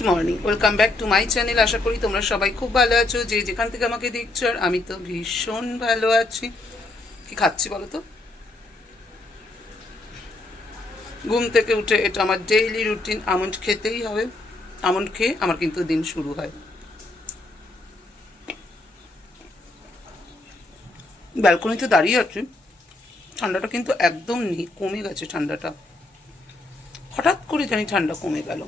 Good morning, welcome back to my channel. আশা করি তোমরা সবাই খুব ভালো আছো, যে যেখান থেকে আমাকে দেখছো। আর আমি তো ভীষণ ভালো আছি। কি খাচ্ছি বলো তো? ঘুম থেকে উঠে এটা আমার ডেইলি রুটিন, আমন্ড খেতেই হবে। আমন্ড খেয়ে আমার কিন্তু দিন শুরু হয়। ব্যালকনিতে দাঁড়িয়ে আছি, ঠান্ডাটা কিন্তু একদম নেই, কমে গেছে ঠান্ডাটা। হঠাৎ করে জানি ঠান্ডা কমে গেল।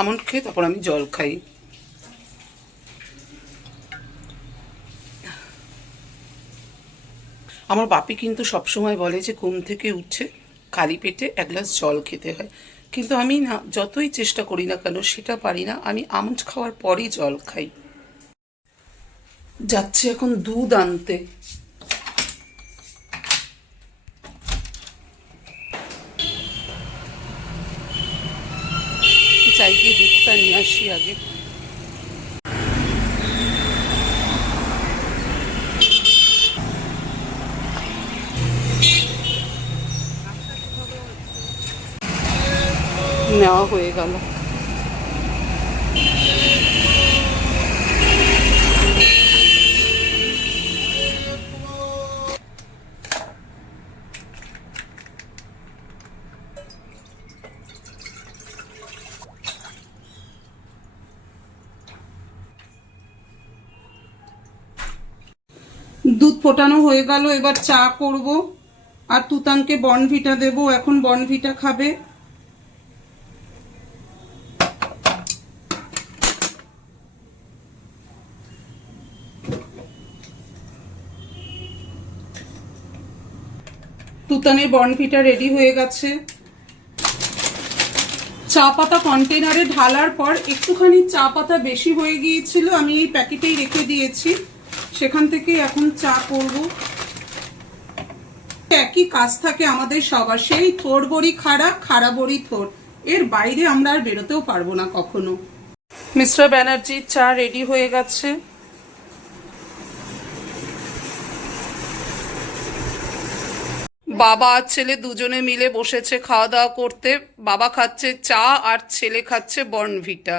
আমন্ড খেয়ে তারপর আমি জল খাই। আমার বাপি কিন্তু সবসময় বলে যে ঘুম থেকে উঠে খালি পেটে এক গ্লাস জল খেতে হয়, কিন্তু আমি না, যতই চেষ্টা করি না কেন সেটা পারি না। আমি আমন্ড খাওয়ার পরই জল খাই। যাচ্ছি এখন দুধ আনতে। চাই গিয়ে দুধটা নিয়ে আসি আগে। নেওয়া হয়ে গেল। দুধ ফোটানো হয়ে গেল, এবার চা করব। আর তুতানকে বর্নভিটা দেবো, এখন বর্নভিটা খাবে। তুতানের বর্নভিটা রেডি হয়ে গেছে। চা পাতা কন্টেনারে ঢালার পর একটুখানি চা পাতা বেশি হয়ে গিয়েছিল, আমি এই প্যাকেটেই রেখে দিয়েছি, সেখান থেকে এখন চা করব। একই কাজ থাকে আমাদের সবার, সেই থোর বড়ি খাড়া, খাড়া বড়ি থোর। এর বাইরে আমরা আর বেরোতেও পারবো না কখনো। মিস্টার ব্যানার্জির চা রেডি হয়ে গেছে। বাবা আর ছেলে দুজনে মিলে বসেছে খাওয়া দাওয়া করতে। বাবা খাচ্ছে চা আর ছেলে খাচ্ছে বর্নভিটা।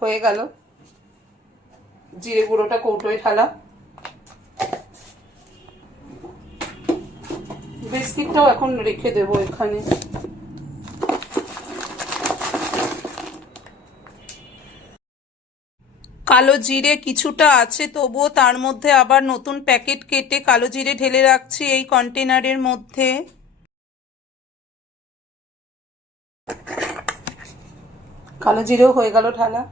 হয়ে গেল। জিরে গুঁড়োটা কৌটোয় ঢালা। বিস্কিটটাও এখন রেখে দেবো এখানে। কালো জিরে কিছুটা আছে, তবুও তার মধ্যে আবার নতুন প্যাকেট কেটে কালো জিরে ঢেলে রাখছি এই কন্টেনারের মধ্যে। কালো জিরেও হয়ে গেল ঢালা।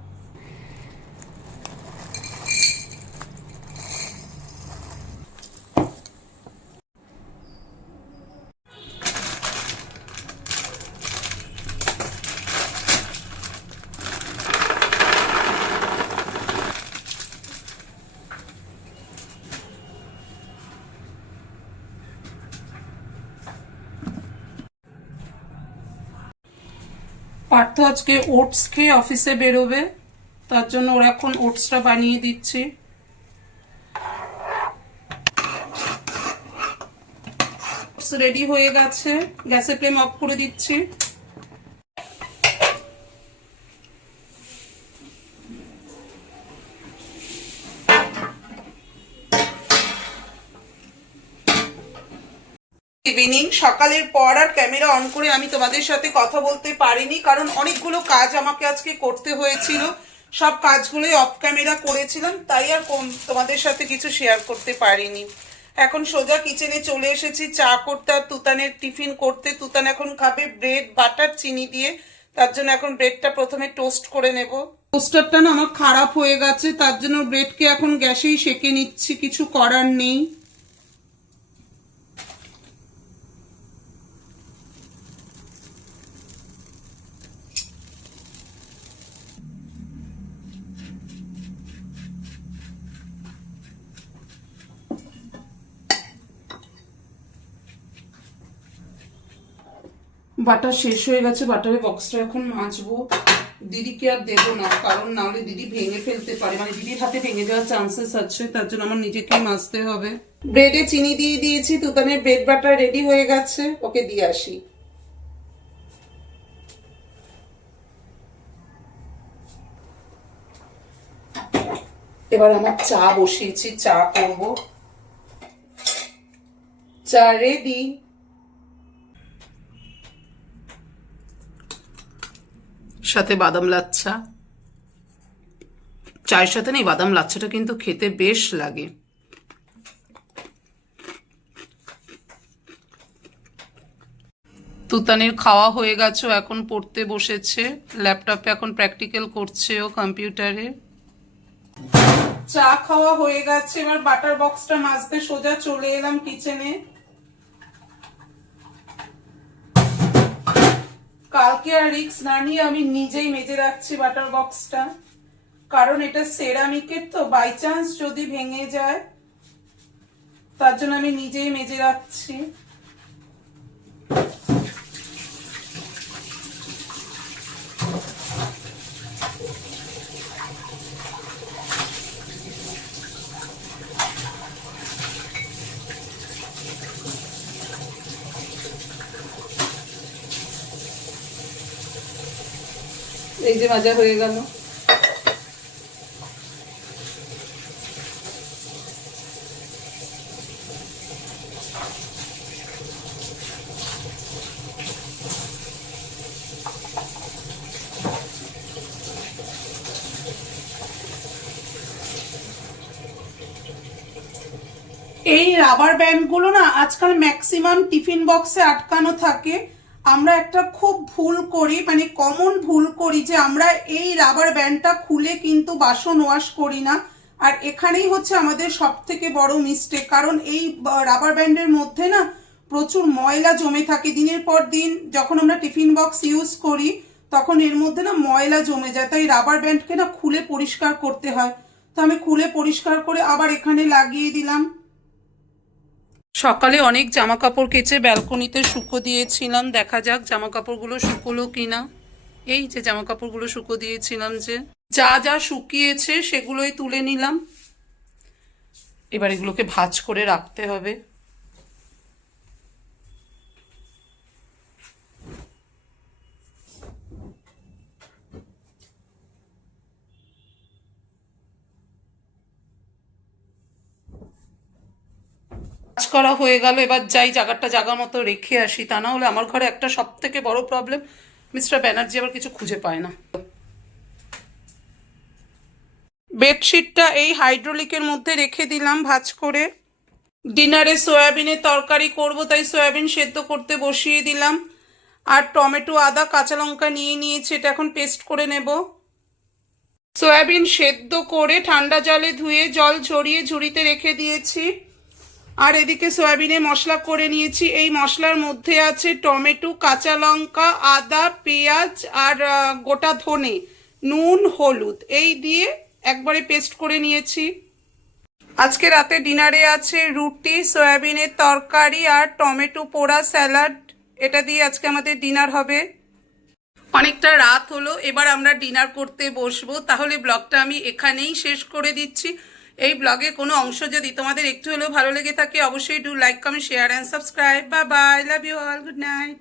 পার্থ আজকে ওটস খেয়ে অফিসে বেরোবে, তার জন্য ওরা এখন ওটসটা বানিয়ে দিচ্ছি। রেডি হয়ে গেছে, গ্যাসের ফ্লেম অফ করে দিচ্ছি। ইভিনিং, সকালের পর আর ক্যামেরা অন করে আমি তোমাদের সাথে কথা বলতে পারিনি, কারণ অনেকগুলো কাজ আমাকে আজকে করতে হয়েছিল। সব কাজগুলোই অফ ক্যামেরা করেছিলাম, তাই আর তোমাদের সাথে কিছু শেয়ার করতে পারিনি। এখন সোজা কিচেনে চলে এসেছি চা করতে আর তুতানের টিফিন করতে। তুতান এখন খাবে ব্রেড বাটার চিনি দিয়ে, তার জন্য এখন ব্রেডটা প্রথমে টোস্ট করে নেব। টোস্টারটা না আমার খারাপ হয়ে গেছে, তার জন্য ব্রেডকে এখন গ্যাসেই সেঁকে নিচ্ছি, কিছু করার নেই। বাটার শেষ হয়ে গেছে, বাটারের বক্সটা এখন মাজবো। দিদিকে আর দেবো না, কারণ নাহলে দিদি ভেঙে ফেলতে পারে, মানে দিদির হাতে ভেঙে যাওয়ার চান্সেস আছে, তার জন্য আমার নিজেকেই মাজতে হবে। ব্রেডে চিনি দিয়ে দিয়েছি, তুতানের ব্রেড বাটার রেডি হয়ে গেছে, ওকে দিয়ে আসি। এবার আমার চা বসিয়েছি, চা করব। চা রেডি। সাথে বাদাম লাচ্ছা। চায়ের সাথে নেই বাদাম লাচ্ছাটা কিন্তু খেতে বেশ লাগে। তুতানের খাওয়া হয়ে গেছে, এখন পড়তে বসেছে, ল্যাপটপে এখন প্র্যাকটিক্যাল করছে ও কম্পিউটারে। চা খাওয়া হয়ে গেছে, এবার বাটার বক্সটা মাজতে সোজা চলে এলাম কিচেনে। কালকে আর রিস্ক না নিয়ে আমি নিজেই মেজে রাখছি বাটার বক্সটা, কারণ এটা সেরামিকের তো, বাই চান্স যদি ভেঙে যায়, তার জন্য আমি নিজেই মেজে রাখছি। এই যে মাজা হয়ে গেল। এই রাবার ব্যান্ডগুলো না আজকাল ম্যাক্সিমাম টিফিন বক্সে আটকানো থাকে। আমরা একটা খুব ভুল করি, মানে কমন ভুল করি, যে আমরা এই রাবার ব্যান্ডটা খুলে কিন্তু বাসন ওয়াশ করি না। আর এখানেই হচ্ছে আমাদের সব থেকে বড় মিস্টেক, কারণ এই রাবার ব্যান্ডের মধ্যে না প্রচুর ময়লা জমে থাকে। দিনের পর দিন যখন আমরা টিফিন বক্স ইউজ করি তখন এর মধ্যে না ময়লা জমে যায়, তাই রাবার ব্যান্ডকে না খুলে পরিষ্কার করতে হয়। তো আমি খুলে পরিষ্কার করে আবার এখানে লাগিয়ে দিলাম। সকালে অনেক জামা কাপড় কেচে ব্যালকনিতে শুকো দিয়েছিলাম, দেখা যাক জামা কাপড়গুলো শুকোলো কিনা। এই যে জামা কাপড়গুলো শুকো দিয়েছিলাম, যে যা যা শুকিয়েছে সেগুলোই তুলে নিলাম। এবার এগুলোকে ভাঁজ করে রাখতে হবে। কাজ করা হয়ে গেল, এবার যাই জায়গাটা জায়গা মতো রেখে আসি, তা না হলে আমার ঘরে একটা সব থেকে বড় প্রবলেম, মিস্টার ব্যানার্জি আবার কিছু খুঁজে পায় না। বেডশিটটা এই হাইড্রোলিকের মধ্যে রেখে দিলাম ভাঁজ করে। ডিনারে সয়াবিনের তরকারি করব, তাই সয়াবিন সেদ্ধ করতে বসিয়ে দিলাম। আর টমেটো, আদা, কাঁচা লঙ্কা নিয়ে নিয়েছি, এটা এখন পেস্ট করে নেব। সয়াবিন সেদ্ধ করে ঠান্ডা জলে ধুয়ে জল ঝরিয়ে ঝুড়িতে রেখে দিয়েছি। আর এদিকে সয়াবিনে মশলা করে নিয়েছি। এই মশলার মধ্যে আছে টমেটো, কাঁচা লঙ্কা, আদা, পেঁয়াজ আর গোটা ধনে, নুন, হলুদ, এই দিয়ে একবারে পেস্ট করে নিয়েছি। আজকে রাতে ডিনারে আছে রুটি, সয়াবিনের তরকারি আর টমেটো পোড়া স্যালাড। এটা দিয়ে আজকে আমাদের ডিনার হবে। অনেকটা রাত হলো, এবার আমরা ডিনার করতে বসবো। তাহলে ব্লগটা আমি এখানেই শেষ করে দিচ্ছি। এই ব্লগে কোনো অংশ যদি তোমাদের একটু হলেও ভালো লেগে থাকে, অবশ্যই do like, comment, share and subscribe. Bye bye, love you all, good night.